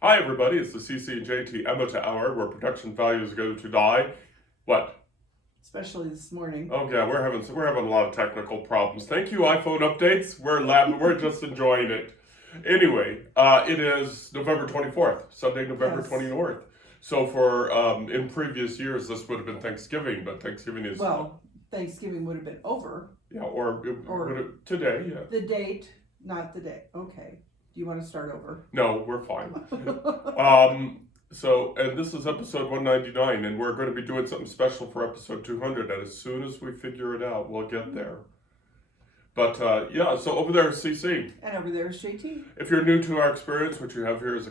Hi everybody, it's the CC and JT Emmett Hour, where production values go to die. What? Especially this morning. Oh yeah, we're having a lot of technical problems. Thank you, iPhone updates. We're just enjoying it. Anyway, it is November 24th, Sunday, November Yes. 24th. So for in previous years, this would have been Thanksgiving, but Thanksgiving is Well, Thanksgiving would have been over. yeah, or Or- today. Yeah, The date, not the day. Okay. Do you want to start over? no, we're fine. So, and this is episode 199, and we're going to be doing something special for episode 200. And as soon as we figure it out, we'll get there. But yeah, so over there, CC. And over there is JT. If you're new to our experience, what you have here is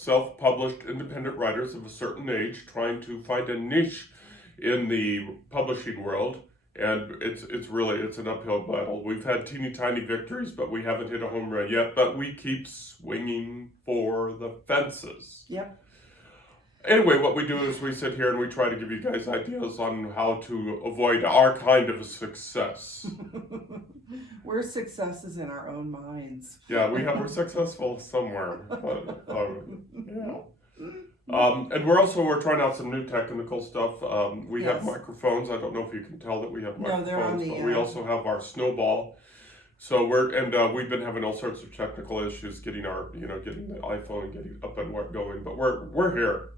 self-published independent writers of a certain age trying to find a niche in the publishing world. And it's an uphill battle. We've had teeny tiny victories, but we haven't hit a home run yet. But we keep swinging for the fences. Yep. Anyway, what we do is we sit here and we try to give you guys ideas on how to avoid our kind of success. We're successes in our own minds. Yeah, we're successful somewhere. But, yeah. And we're trying out some new technical stuff. We have Yes. microphones. I don't know if you can tell that we have No, microphones, they're on the, but we also have our snowball. So we've been having all sorts of technical issues getting getting the iPhone, getting up and going. But we're here.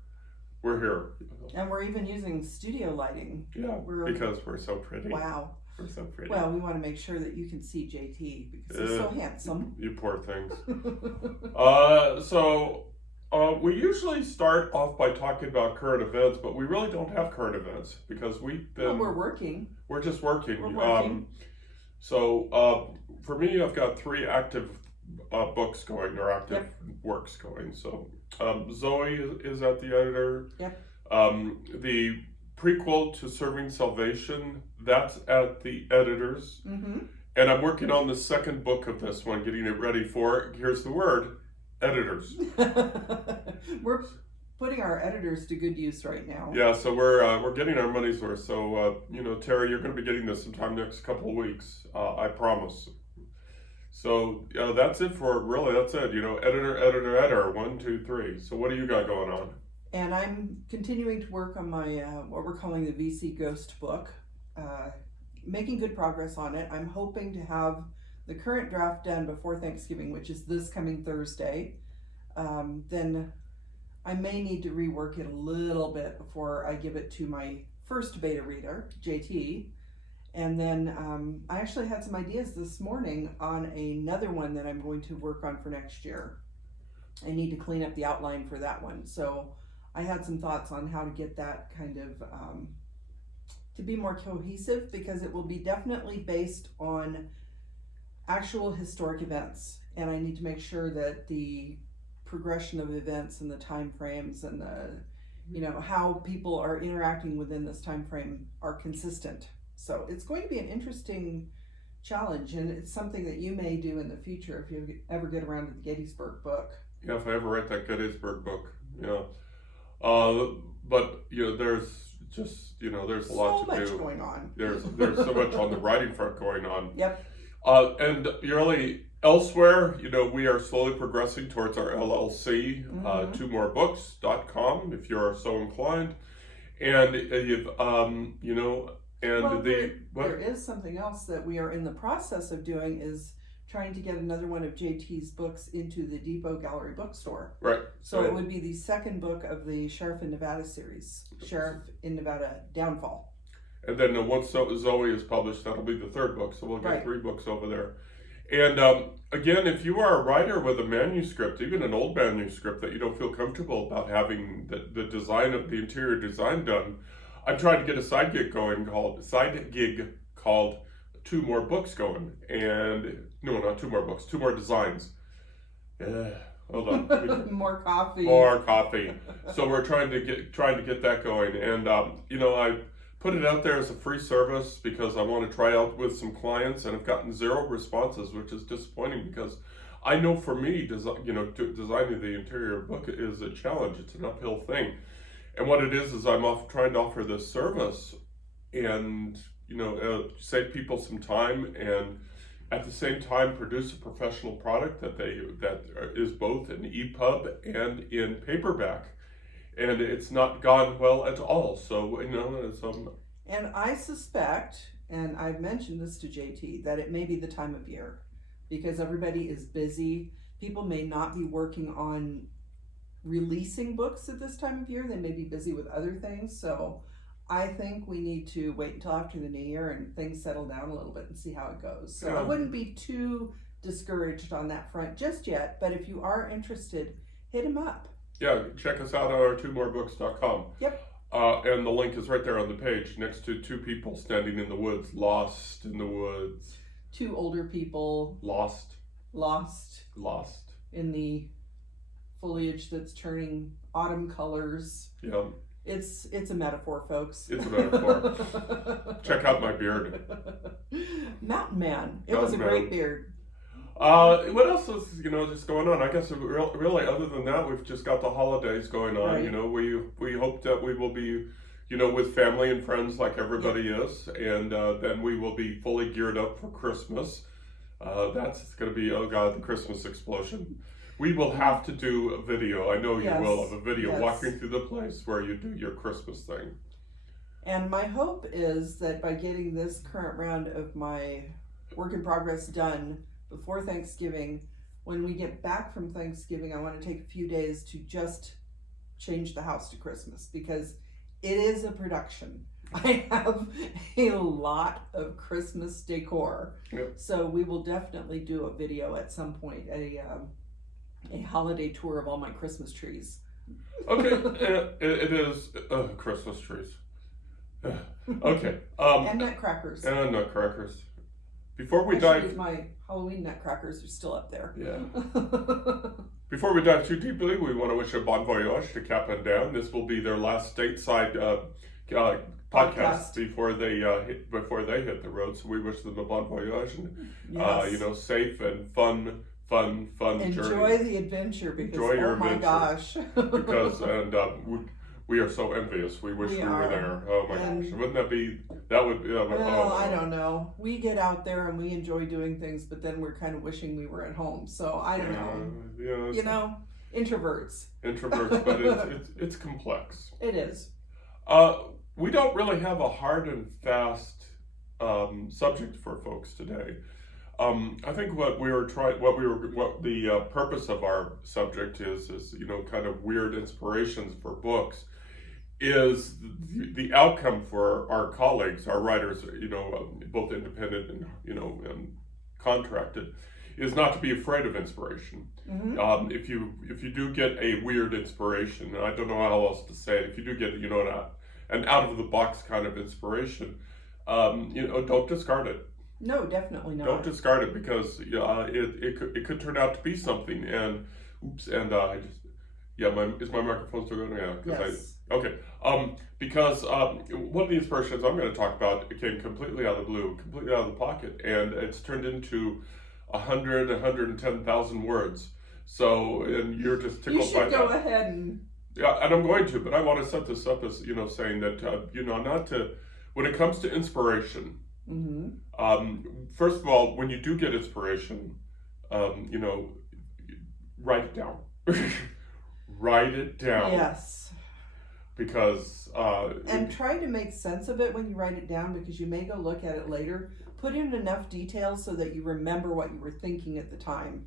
We're here. And we're even using studio lighting. Yeah, because we're so pretty. Wow. We're so pretty. Well, we want to make sure that you can see JT because he's so handsome. You poor things. We usually start off by talking about current events, but we really don't have current events because Well, we're working. we're just working. We're working. For me, I've got 3 active books going, or active Yep. works going. So Zoe is at the editor. Yep. The prequel to Serving Salvation, that's at the editors. Mm-hmm. And I'm working on the second book of this one, getting it ready for, here's the word, editors. We're putting our editors to good use right now. Yeah, so we're getting our money's worth. So Terry, you're going to be getting this sometime next couple of weeks. I promise. So that's it. That's it. Editor. 1, 2, 3. So what do you got going on? And I'm continuing to work on my what we're calling the VC Ghost book. Making good progress on it. I'm hoping to have the current draft done before Thanksgiving, which is this coming Thursday. Then I may need to rework it a little bit before I give it to my first beta reader, JT. And then I actually had some ideas this morning on another one that I'm going to work on for next year. I need to clean up the outline for that one. So I had some thoughts on how to get that kind of to be more cohesive, because it will be definitely based on actual historic events, and I need to make sure that the progression of events and the time frames and the how people are interacting within this time frame are consistent. So it's going to be an interesting challenge, and it's something that you may do in the future if you ever get around to the Gettysburg book. Yeah, if I ever write that Gettysburg book, yeah. But there's just there's a lot to do. So much going on. There's so much on the writing front going on. Yep. And really elsewhere, we are slowly progressing towards our LLC, Mhm. twomoorebooks.com, if you're so inclined. And Well, there is something else that we are in the process of doing, is trying to get another one of JT's books into the Depot Gallery bookstore. Right. So it would be the second book of the Sheriff in Nevada series, Sheriff in Nevada Downfall. And then once Zoe is published, that'll be the third book. So we'll get Right. 3 books over there. And again, if you are a writer with a manuscript, even an old manuscript that you don't feel comfortable about having the design of the interior design done, I'm trying to get a side gig called 2 More Books going. And no, not 2 more books, 2 more designs. Hold on. More coffee. More coffee. So we're trying to get that going. And I put it out there as a free service because I want to try out with some clients, and I've gotten 0 responses, which is disappointing because I know for me, designing the interior book is a challenge. It's an uphill thing. And what it is I'm trying to offer this service and, save people some time and at the same time produce a professional product that is both in EPUB and in paperback, and it's not gone well at all. So it's And I suspect, and I've mentioned this to JT, that it may be the time of year because everybody is busy. People may not be working on releasing books at this time of year. They may be busy with other things. So I think we need to wait until after the new year and things settle down a little bit and see how it goes. So I wouldn't be too discouraged on that front just yet. But if you are interested, hit him up. Yeah, check us out on our twomorebooks.com. Yep. And the link is right there on the page next to two people standing in the woods, lost in the woods. Two older people Lost in the foliage that's turning autumn colors. Yeah. It's a metaphor, folks. It's a metaphor. Check out my beard. Mountain Man. It was a great beard. What else is just going on? I guess really other than that, we've just got the holidays going on. Right. We hope that we will be with family and friends like everybody is, and then we will be fully geared up for Christmas. That's going to be, oh God, the Christmas explosion. We will have to do a video. I know you will, of a video walking through the place where you do your Christmas thing. And my hope is that by getting this current round of my work in progress done before Thanksgiving, when we get back from Thanksgiving, I want to take a few days to just change the house to Christmas because it is a production. I have a lot of Christmas decor. Yep. So we will definitely do a video at some point, a holiday tour of all my Christmas trees. Okay, it is Christmas trees. Okay. And nutcrackers. And nutcrackers. Before we Actually, dive, my Halloween nutcrackers are still up there. Yeah. Before we dive too deeply, we want to wish a bon voyage to Cap and Dan. This will be their last stateside podcast before they hit the road. So we wish them a bon voyage and safe and fun journey. Enjoy the adventure because Enjoy my gosh. Because we are so envious. We wish we were there. Oh my gosh! Wouldn't that be? That would. Well, I don't know. We get out there and we enjoy doing things, but then we're kind of wishing we were at home. So I don't know. Introverts. Introverts, but it's complex. It is. We don't really have a hard and fast subject for folks today. I think what the purpose of our subject is kind of weird inspirations for books, is the outcome for our colleagues, our writers, both independent and contracted, is not to be afraid of inspiration. Mm-hmm. If you do get a weird inspiration, and I don't know how else to say it, if you do get an out of the box kind of inspiration, don't discard it. No, definitely not. Don't discard it because it could turn out to be something. And oops, and is my microphone still going? Yeah. Yes. Okay. Because one of the inspirations I'm going to talk about, it came completely out of the blue, completely out of the pocket, and it's turned into 110,000 words. So, and you're just tickled by that. You should go ahead and. Yeah, and I'm going to, but I want to set this up as saying that not to, when it comes to inspiration. Mm-hmm. First of all, when you do get inspiration, write it down. Write it down. Yes. Because and try to make sense of it when you write it down, because you may go look at it later. Put in enough details so that you remember what you were thinking at the time.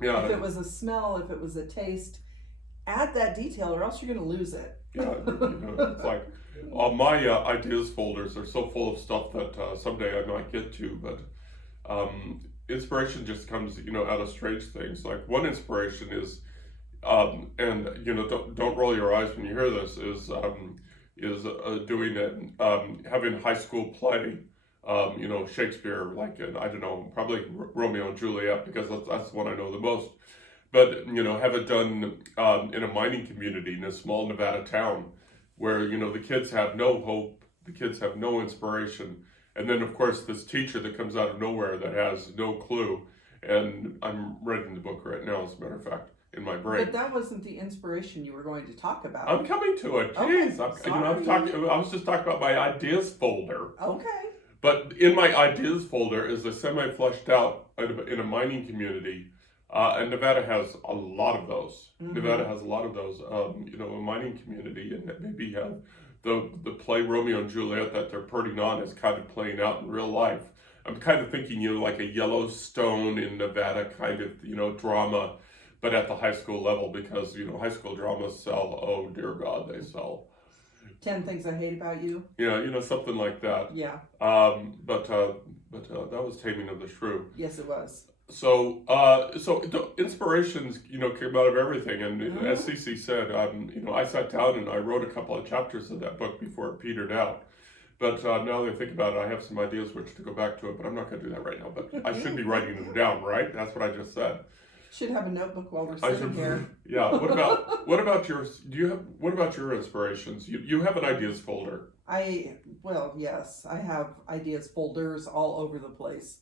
Yeah. If it was a smell, if it was a taste, add that detail or else you're going to lose it. Yeah, it's like my ideas folders are so full of stuff that someday I might get to, but inspiration just comes out of strange things. Like one inspiration is and don't roll your eyes when you hear this, is doing it, having high school play, Shakespeare, like I don't know, probably Romeo and Juliet, because that's the one I know the most. But have it done in a mining community in a small Nevada town, where the kids have no hope, the kids have no inspiration, and then of course this teacher that comes out of nowhere that has no clue. And I'm writing the book right now, as a matter of fact, in my brain. But that wasn't the inspiration you were going to talk about. I'm coming to it. Jeez, Okay, I was just talking about my ideas folder. Okay. But in my ideas folder is a semi-fleshed out in a mining community, and Nevada has a lot of those. Nevada has a lot of those. A mining community, and that maybe have the play Romeo and Juliet that they're putting on is kind of playing out in real life. I'm kind of thinking, like a Yellowstone in Nevada kind of, drama, but at the high school level, because, high school dramas sell, oh dear God, they sell. 10 Things I Hate About You. Yeah, something like that. Yeah. But that was Taming of the Shrew. Yes, it was. So the inspirations, came out of everything. And as Cece said, I sat down and I wrote a couple of chapters of that book before it petered out. But now that I think about it, I have some ideas which to go back to it, but I'm not going to do that right now. But I should be writing them down, right? That's what I just said. Should have a notebook while we're sitting here. Yeah. What about yours? What about your inspirations? You have an ideas folder. Yes, I have ideas folders all over the place.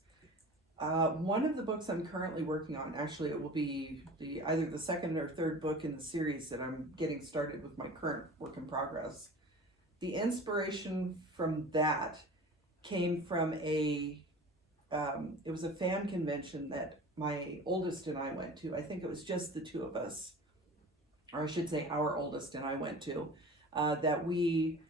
One of the books I'm currently working on, actually, it will be either the second or third book in the series that I'm getting started with my current work in progress. The inspiration from that came from it was a fan convention that my oldest and I went to. I think it was just the two of us, or I should say our oldest and I went to, that we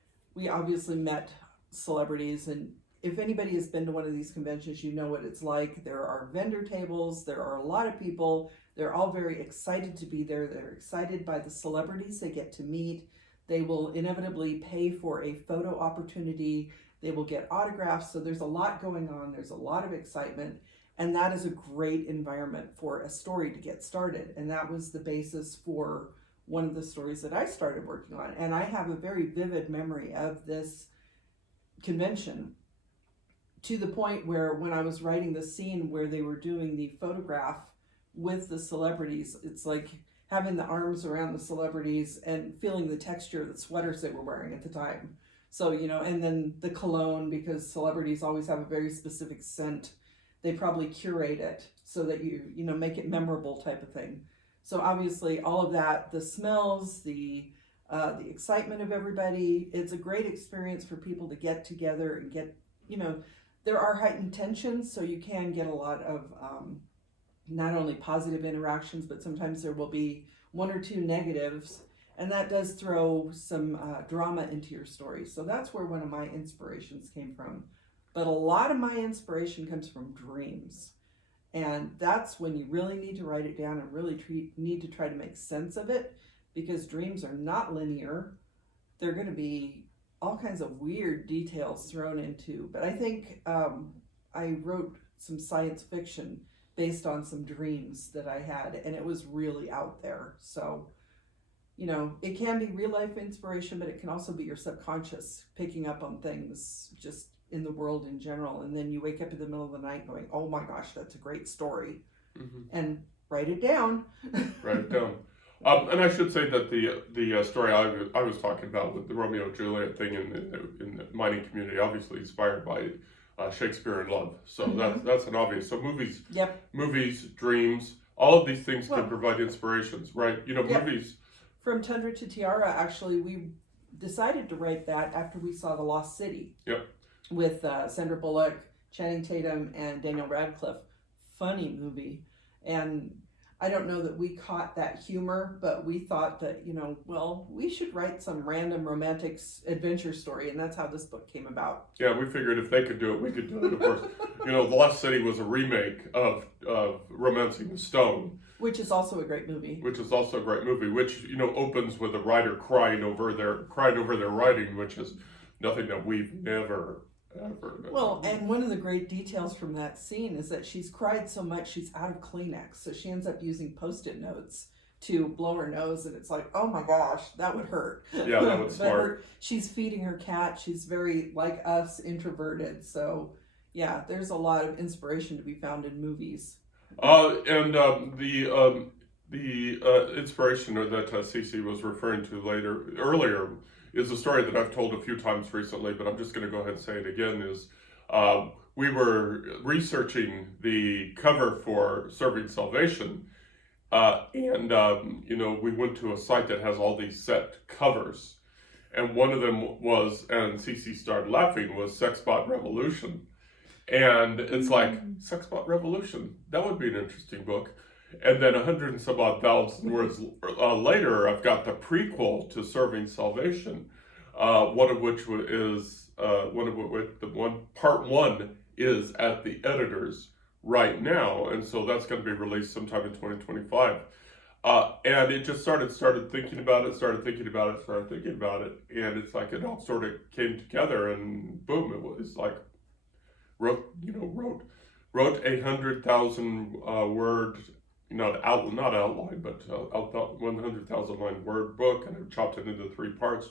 obviously met celebrities. And if anybody has been to one of these conventions, you know what it's like. There are vendor tables, there are a lot of people, they're all very excited to be there. They're excited by the celebrities they get to meet. They will inevitably pay for a photo opportunity. They will get autographs. So there's a lot going on. There's a lot of excitement. And that is a great environment for a story to get started. And that was the basis for one of the stories that I started working on. And I have a very vivid memory of this convention, to the point where when I was writing the scene where they were doing the photograph with the celebrities, it's like having the arms around the celebrities and feeling the texture of the sweaters they were wearing at the time. So, and then the cologne, because celebrities always have a very specific scent. They probably curate it so that you make it memorable type of thing. So obviously all of that, the smells, the excitement of everybody, it's a great experience for people to get together and get, there are heightened tensions, so you can get a lot of not only positive interactions, but sometimes there will be one or two negatives, and that does throw some drama into your story. So that's where one of my inspirations came from. But a lot of my inspiration comes from dreams. And that's when you really need to write it down and really need to try to make sense of it, because dreams are not linear. They're going to be all kinds of weird details thrown into. But I think I wrote some science fiction based on some dreams that I had, and it was really out there. So, it can be real life inspiration, but it can also be your subconscious picking up on things just in the world in general. And then you wake up in the middle of the night going, oh my gosh, that's a great story. And write it down. Write it down. And I should say that the story I was talking about with the Romeo and Juliet thing in the mining community, obviously inspired by Shakespeare in Love. So that's an obvious. So movies, dreams, all of these things can provide inspirations, right? Movies. From Tundra to Tiara, actually, we decided to write that after we saw The Lost City. Yep. With Sandra Bullock, Channing Tatum, and Daniel Radcliffe. Funny movie. And I don't know that we caught that humor, but we thought that, we should write some random romantic adventure story, and that's how this book came about. Yeah, we figured if they could do it, we could do it, of course. The Lost City was a remake of Romancing the Stone. Which is also a great movie. Which opens with a writer crying over their writing, which is nothing that we've never ever done. Well, and one of the great details from that scene is that she's cried so much she's out of Kleenex, so she ends up using Post-it notes to blow her nose, and it's like, oh my gosh, that would hurt. Yeah, that would smart. She's feeding her cat. She's very, like us, introverted. So, yeah, there's a lot of inspiration to be found in movies. The inspiration that Cece was referring to earlier is a story that I've told a few times recently, but I'm just going to go ahead and say it again, is we were researching the cover for Serving Salvation, and we went to a site that has all these set covers, and one of them was, and Cece started laughing, was Sexbot Revolution. And it's like, Sexbot Revolution, that would be an interesting book. And then 100 and some odd thousand words later, I've got the prequel to Serving Salvation, one of which is, part one is at the editor's right now. And so that's going to be released sometime in 2025. And it just started thinking about it, and it's like it all sort of came together, and boom, it was like wrote 100,000 word, not outline, but 100,000 line word book, and I chopped it into 3 parts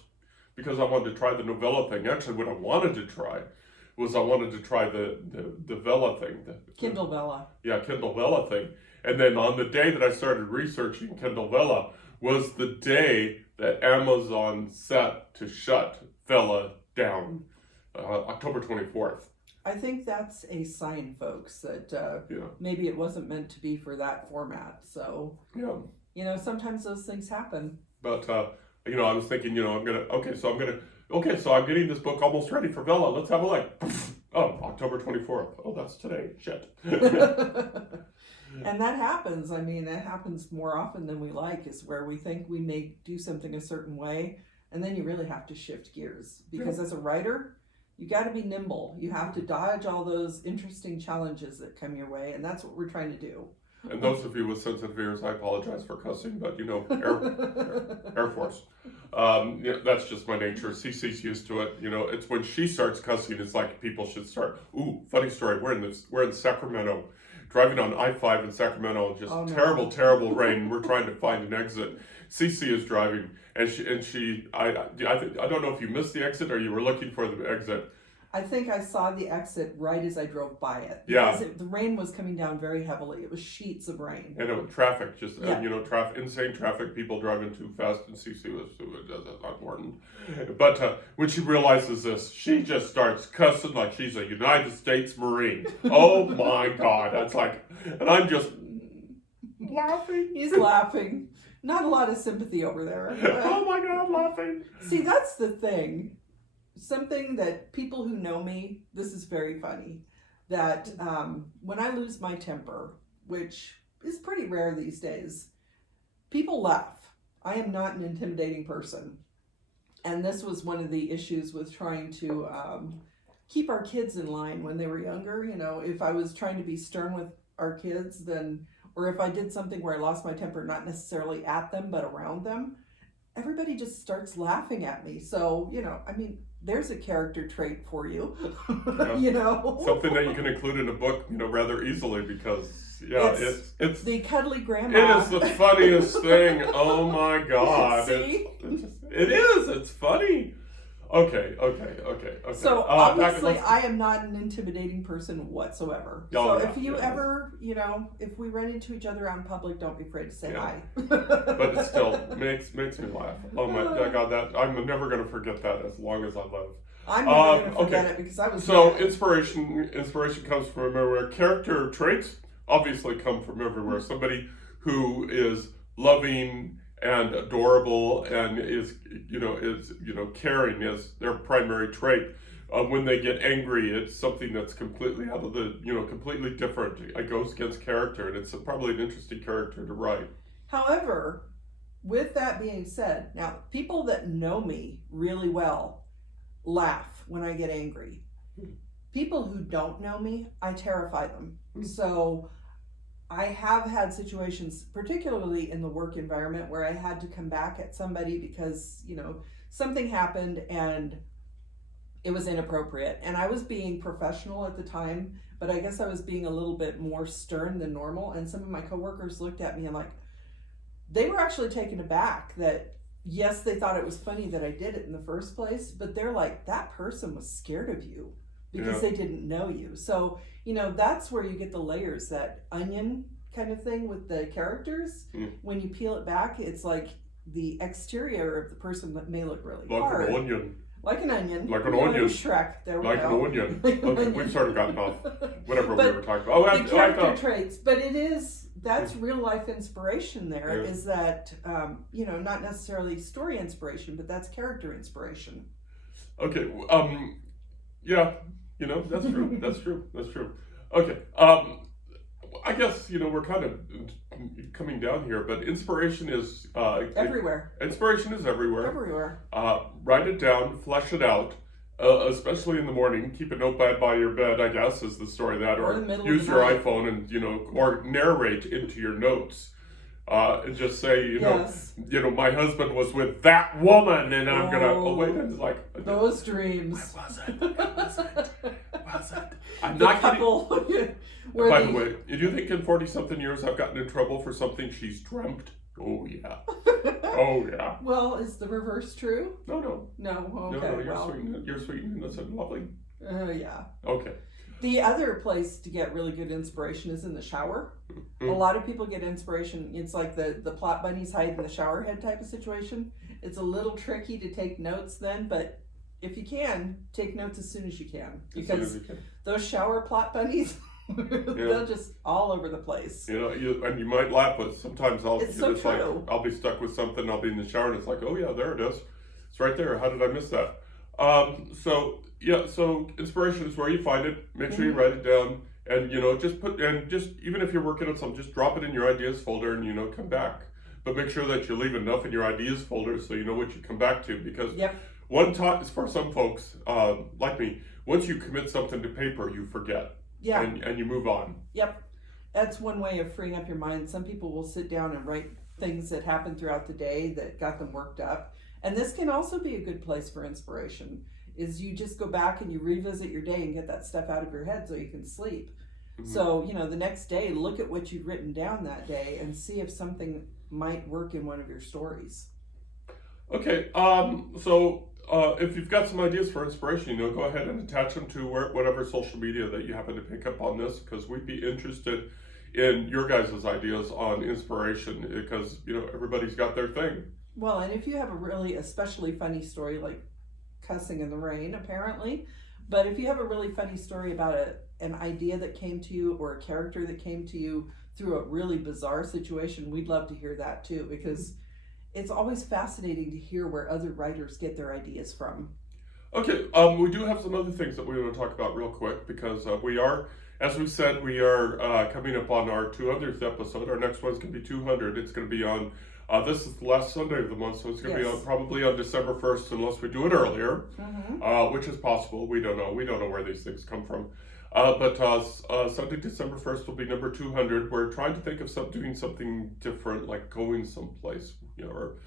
because I wanted to try the novella thing. Actually, what I wanted to try was the Vella thing, Kindle Vella. Yeah, Kindle Vella thing. And then on the day that I started researching Kindle Vella was the day that Amazon set to shut Vella down, October 24th. I think that's a sign, folks, that maybe it wasn't meant to be for that format. So, sometimes those things happen. But, I was thinking, so I'm getting this book almost ready for Vella. Let's have a look. Oh, October 24th. Oh, that's today. Shit. And that happens. I mean, that happens more often than we like, is where we think we may do something a certain way, and then you really have to shift gears. Because as a writer, you got to be nimble. You have to dodge all those interesting challenges that come your way, and that's what we're trying to do. And those of you with sensitive ears, I apologize for cussing, but Air Force. That's just my nature. Cece's used to it. It's when she starts cussing, it's like people should start. Ooh, funny story. We're in Sacramento, driving on I-5 in Sacramento, just terrible rain. We're trying to find an exit. Cece is driving, and I don't know if you missed the exit or you were looking for the exit. I think I saw the exit right as I drove by it. Yeah. Because the rain was coming down very heavily. It was sheets of rain. And traffic, just, insane traffic, people driving too fast, and Cece was important. But when she realizes this, she just starts cussing like she's a United States Marine. Oh my God. That's like, and I'm just laughing. He's laughing. Not a lot of sympathy over there. Oh my God, laughing. See, that's the thing. Something that people who know me, this is very funny, that when I lose my temper, which is pretty rare these days, people laugh. I am not an intimidating person. And this was one of the issues with trying to keep our kids in line when they were younger. If I was trying to be stern with our kids, or if I did something where I lost my temper, not necessarily at them, but around them, everybody just starts laughing at me. So, there's a character trait for you, Something that you can include in a book, rather easily, because, it's the cuddly grandma. It is the funniest thing. Oh my God. See? It's funny. Okay. So obviously I am not an intimidating person whatsoever. If you ever, if we run into each other out in public, don't be afraid to say hi. But it still makes me laugh. Oh my God, that I'm never going to forget that as long as I live. I'm never going to forget it because I was mad. Inspiration comes from everywhere. Character traits obviously come from everywhere. Somebody who is loving and adorable and is caring is their primary trait. When they get angry, it's something that's completely out of completely different. It goes against character, and it's probably an interesting character to write. However, with that being said, now people that know me really well laugh when I get angry. People who don't know me, I terrify them. So I have had situations, particularly in the work environment, where I had to come back at somebody because, something happened and it was inappropriate. And I was being professional at the time, but I guess I was being a little bit more stern than normal. And some of my coworkers looked at me and they were actually taken aback that, yes, they thought it was funny that I did it in the first place, but they're like, that person was scared of you because they didn't know you. So, that's where you get the layers, that onion kind of thing with the characters. When you peel it back, it's like the exterior of the person that may look really hard. Like an onion. Like an onion. Like an onion. Shrek. There we go. Like an onion. Okay, we've sort of gotten off whatever we were talking about. The character traits, but it is that's real life inspiration there, Yeah. is that, not necessarily story inspiration, but that's character inspiration. Okay. Yeah. That's true. That's true. That's true. Okay. I guess we're kind of coming down here, but inspiration is Everywhere. inspiration is everywhere. Everywhere. Write it down, flesh it out, especially in the morning. Keep a notepad by your bed, I guess, is the story of that, Or or in the middle of use the your night. iPhone and or narrate into your notes. And just say, Yes. my husband was with that woman, and I'm gonna. Oh wait, it's like Those dreams. What was it? What was it? What was it? I'm The not kidding. couple. where By the way, do you think in 40-something years I've gotten in trouble for something she's dreamt? Oh yeah. Oh yeah. Well, is the reverse true? No, no. No. No, Okay. no, you're well, sweet. You're sweet and innocent and lovely. yeah. Okay. The other place to get really good inspiration is in the shower. Mm. A lot of people get inspiration. It's like the plot bunnies hide in the shower head type of situation. It's a little tricky to take notes then, but if you can, take notes as soon as you can. As soon as Because you can. those shower plot bunnies, they're just all over the place. And you might laugh, but sometimes It's so like true. I'll be stuck with something. I'll be in the shower, and it's like, oh yeah, there it is. It's right there. How did I miss that? So inspiration is where you find it. Make sure you write it down, and just even if you're working on something, just drop it in your ideas folder, and come back. But make sure that you leave enough in your ideas folder so you know what you come back to, because Yep. one time is for some folks like me. Once you commit something to paper, you forget. Yeah. And you move on. Yep. That's one way of freeing up your mind. Some people will sit down and write things that happened throughout the day that got them worked up. And this can also be a good place for inspiration, is you just go back and you revisit your day and get that stuff out of your head so you can sleep. Mhm. So, the next day, look at what you've written down that day and see if something might work in one of your stories. Okay, so if you've got some ideas for inspiration, go ahead and attach them to whatever social media that you happen to pick up on this, because we'd be interested in your guys' ideas on inspiration, because everybody's got their thing. Well, and if you have a really especially funny story, like cussing in the rain, apparently, but if you have a really funny story about an idea that came to you or a character that came to you through a really bizarre situation, we'd love to hear that too, because it's always fascinating to hear where other writers get their ideas from. Okay, we do have some other things that we want to talk about real quick, because we are, as we said, we are coming up on our 200th episode. Our next one's going to be 200. It's going to be on, this is the last Sunday of the month, so it's going to be Yes. on, probably on December 1st, unless we do it earlier, Mm-hmm. which is possible. We don't know. We don't know where these things come from. But Sunday, December 1st will be number 200. We're trying to think of doing something different, like going someplace, or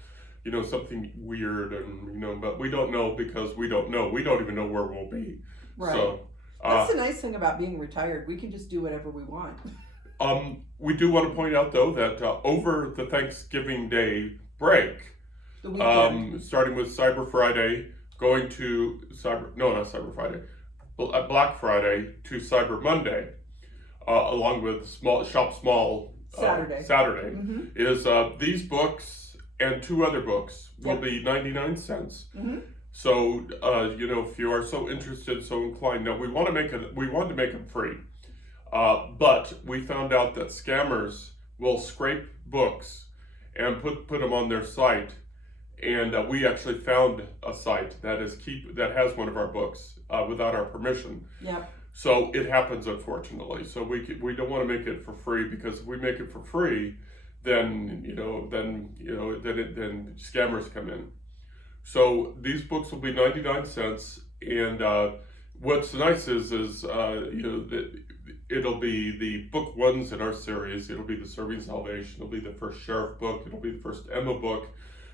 something weird, and but we don't know, because we don't know. We don't even know where we'll be. Right. So That's the nice thing about being retired. We can just do whatever we want. we do want to point out though that over the Thanksgiving Day break, The weekend. starting with Cyber Friday, going to not Cyber Friday, Black Friday to Cyber Monday, along with Shop Small Saturday Mm-hmm. is these books and two other books will Yep. be 99 cents. Mm-hmm. So if you are so interested, so inclined, now we wanted to make them free, but we found out that scammers will scrape books and put them on their site, and we actually found a site that has one of our books without our permission. Yep. So it happens, unfortunately. So we don't want to make it for free, because if we make it for free, then scammers come in. So these books will be 99 cents, and what's nice is that it'll be the book ones in our series. It'll be the Serving Salvation. It'll be the first Sheriff book. It'll be the first Emma book,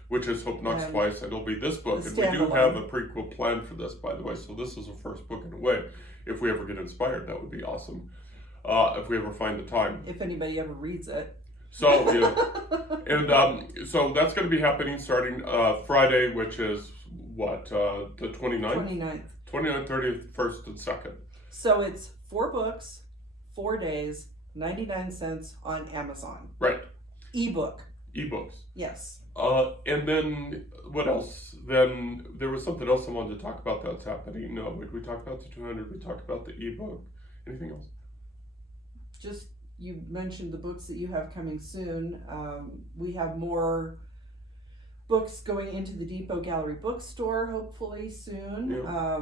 which is Hope Knocks And Twice, and it'll be this book. the And we do standalone. have a prequel planned for this, by the way. So this is a first book in a way. If we ever get inspired, that would be awesome. If we ever find the time. If anybody ever reads it. So and so that's going to be happening starting Friday, which is what the 29th, 29th. 30th, 1st, and 2nd. So it's 4 books, 4 days, 99 cents on Amazon. Right. Ebook. Ebooks. Yes. And then what else? Then there was something else I wanted to talk about that's happening. No, we talked about the 200. We talked about the ebook. Anything else? Just you mentioned the books that you have coming soon. We have more books going into the Depot Gallery bookstore hopefully soon. Yeah.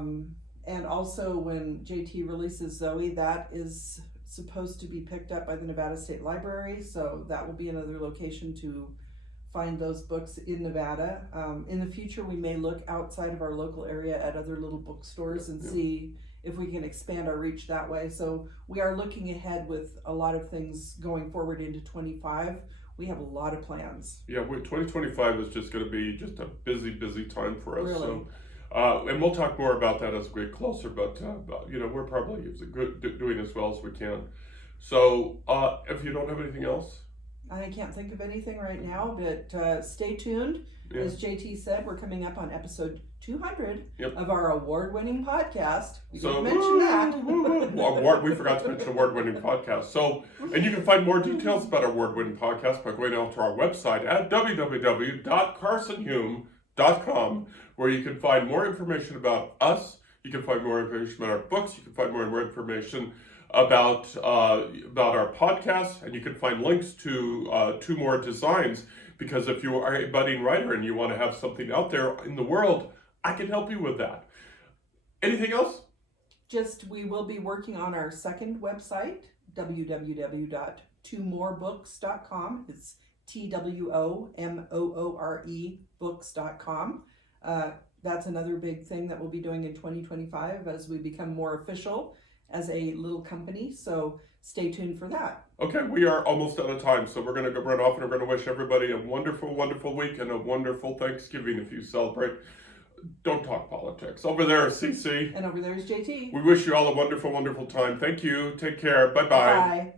And also when JT releases Zoe, that is supposed to be picked up by the Nevada State Library, so that will be another location to find those books in Nevada. In the future, we may look outside of our local area at other little bookstores and see if we can expand our reach that way. So we are looking ahead with a lot of things going forward into 25. We have a lot of plans. Yeah, 2025 is just going to be just a busy time for us. Really? So, and we'll talk more about that as we get closer. But we're probably doing as well as we can. So, if you don't have anything else, I can't think of anything right now, but stay tuned. Yeah. As JT said, we're coming up on episode 200 Yep. of our award-winning podcast. We So didn't mention that. we forgot to mention award-winning podcast. So, and you can find more details about our award-winning podcast by going out to our website at www.carsonhume.com, where you can find more information about us. You can find more information about our books. You can find more information about our podcast, and you can find links to 2 more designs. Because if you are a budding writer and you want to have something out there in the world, I can help you with that. Anything else? Just, we will be working on our second website, www.twomorebooks.com. It's TWOMOORE books.com. That's another big thing that we'll be doing in 2025 as we become more official as a little company. So stay tuned for that. Okay, we are almost out of time, so we're going to go run off, and we're going to wish everybody a wonderful, wonderful week and a wonderful Thanksgiving if you celebrate. Don't talk politics. Over there is CC. And over there is JT. We wish you all a wonderful, wonderful time. Thank you. Take care. Bye-bye. Bye.